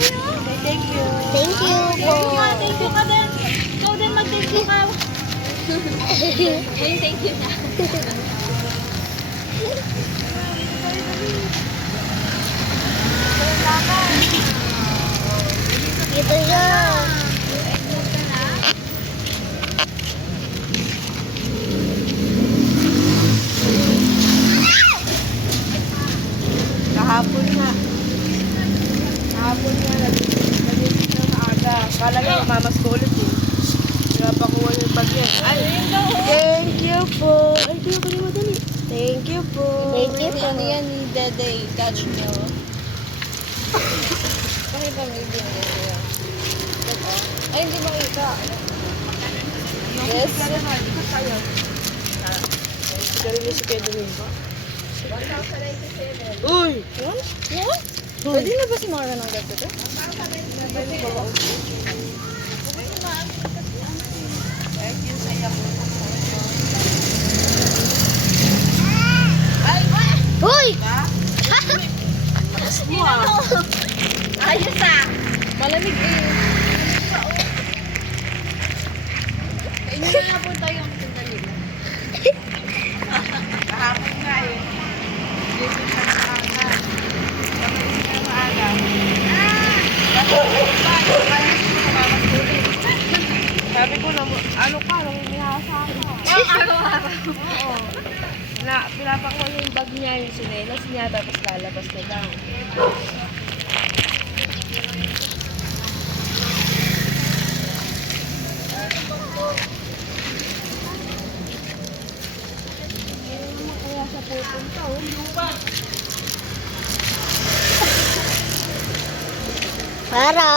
Thank you. Thank you po. Thank you ka din. Ikaw din mag-thank you ka. Ayun, thank you na. Ito yun. Kahapon nga. Nag-isip na maaga. Kala nga mamas ko ulit eh. Pinapakuha yung bag niya. Ay, thank you po. Ay, di ako na madali. Thank you po. Thank you po. Ano yan ni Dede? Catch meal. Bakit ba may binigay niya? Ay, hindi makita. Yes? Ikot tayo. Galing niya si Pedro Domingo. 1,097. Uy! What? What? Pwede na ba si Mara ng ganito? Pwede ba ba? Hoy! Ayos ah! Malamig eh. Kainin na nga po tayo ang sandali na. Kahapon nga eh. Gising ka na maaga. Pag-isip ka na maaga. Sabi ko na, ano ka, nangihasa ka. Araw-araw. Oo. Pinapakuha niya yung bag niya, yung sinelas niya, tapos lalabas na daw. Kaya siya pupunta, lupa. Para.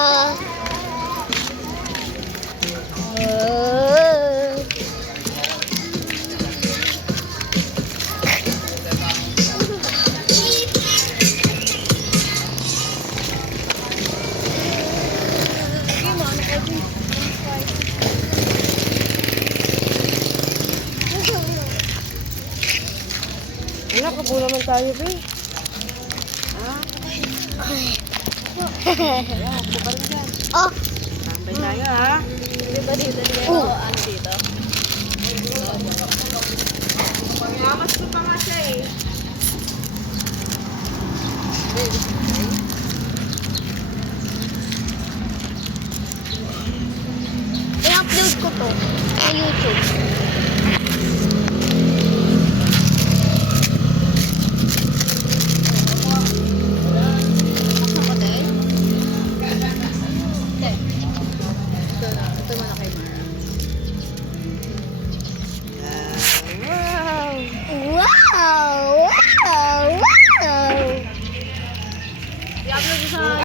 Wala, kabo naman tayo, be. Ha? Kaya, buka rin dyan. Oh, Tambay tayo, ha? Hindi ba dito? Ano dito? Mamas ko pa nga siya, eh.